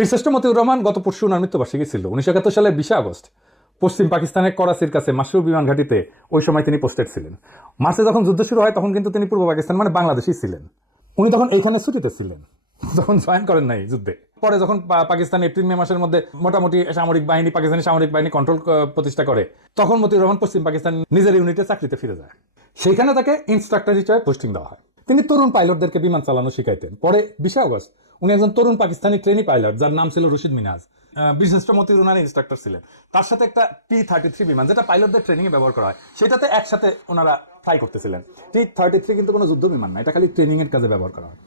বীরশ্রেষ্ঠ মতিউর রহমান গত পরশু ওনার মৃত্যুবার্ষিকী ছিল। 1971 সালের 20 আগস্ট পশ্চিম পাকিস্তানের করাচির কাছে মাসরুর বিমান ঘাঁটিতে ওই সময় তিনি পোস্টেড ছিলেন। মার্চে যখন যুদ্ধ শুরু হয় তখন কিন্তু তিনি পূর্ব পাকিস্তান মানে বাংলাদেশই ছিলেন। উনি তখন এইখানে ছুটিতে ছিলেন, যখন জয়েন করেন নাই যুদ্ধে। পরে যখন পাকিস্তান এপ্রিল মে মাসের মধ্যে মোটামুটি সামরিক বাহিনী, পাকিস্তানি সামরিক বাহিনী কন্ট্রোল প্রতিষ্ঠা করে, তখন মতিউর রহমান পশ্চিম পাকিস্তান নিজের ইউনিটে চাকরিতে ফিরে যায়। সেইখানে তাকে ইনস্ট্রাক্টর হিসেবে পোস্টিং দেওয়া হয়। তিনি তরুণ পাইলটদেরকে বিমান চালানো শিখাইতেন। পরে 20 আগস্ট উনি একজন তরুণ পাকিস্তানি ট্রেনি পাইলট, যার নাম ছিল রশিদ মিনাজ, বীরশ্রেষ্ঠ মতিউর রহমানের ইনস্ট্রাক্টর ছিলেন। তার সাথে একটা T-33 বিমান, যেটা পাইলটদের ট্রেনিং এ ব্যবহার করা হয়, সেটাতে একসাথে ওনারা ফ্লাই করতেছিলেন। T-33 কিন্তু কোনো যুদ্ধ বিমান না, এটা খালি ট্রেনিং এর কাজে ব্যবহার করা হয়।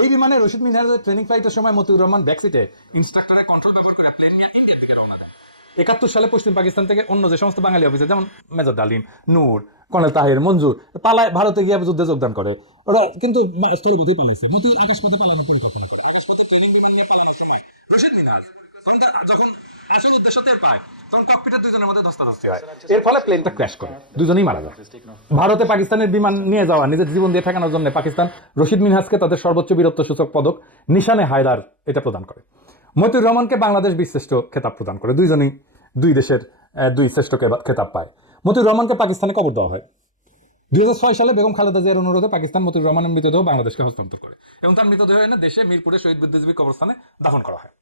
এই বিমানে রশিদ মিনাজের ট্রেনিং ফ্লাইটের সময় মতিউর রহমান ব্যাকসিটে ইনস্ট্রাক্টরের কন্ট্রোল ব্যবহার করে প্লেন নিয়ে ইন্ডিয়ার দিকে রওনা দেয়। 71 সালে পশ্চিম পাকিস্তান থেকে অন্য যে সমস্ত বাঙালি অফিসার, যেমন মেজর ডালিম, নূর, কর্নেল তাহির, মঞ্জুর, পালায় ভারতে গিয়ে যুদ্ধে যোগদান করে। ওরা কিন্তু স্থলপথেই পালাইছে। মতিউর আকাশপথে পালানোর পরিকল্পনা করে। আকাশপথে ট্রেনিং বিমান নিয়ে পালানোর সময় রশিদ মিনাজ যখন আসল উদ্দেশ্য টের পায়, তখন ককপিটের দুজনের মধ্যে ধস্তাধস্তি হয়। এর ফলে প্লেনটা ক্র্যাশ করে, দুজনেই মারা যায়। ভারতে পাকিস্তানের বিমান নিয়ে যাওয়া, নিজের জীবন দিয়ে ঠেকানোর জন্য পাকিস্তান রশিদ মিনহাজকে তাদের সর্বোচ্চ বীরত্ব সূচক পদক নিশানে হায়দার এটা প্রদান করে। মতিউর রহমানকে বাংলাদেশ বীরশ্রেষ্ঠ খেতাব প্রদান করে। দুইজনই দুই দেশের দুই শ্রেষ্ঠ খেতাব পায়। মতিউর রহমানকে পাকিস্তানে কবর দেওয়া হয়। 2006 সালে বেগম খালেদা জিয়ার অনুরোধে পাকিস্তান মতিউর রহমানের মৃতদেহ বাংলাদেশকে হস্তান্তর করে এবং তার মৃতদেহ এনে দেশে মিরপুরে শহীদ বুদ্ধিজীবী কবরস্থানে দাফন করা হয়।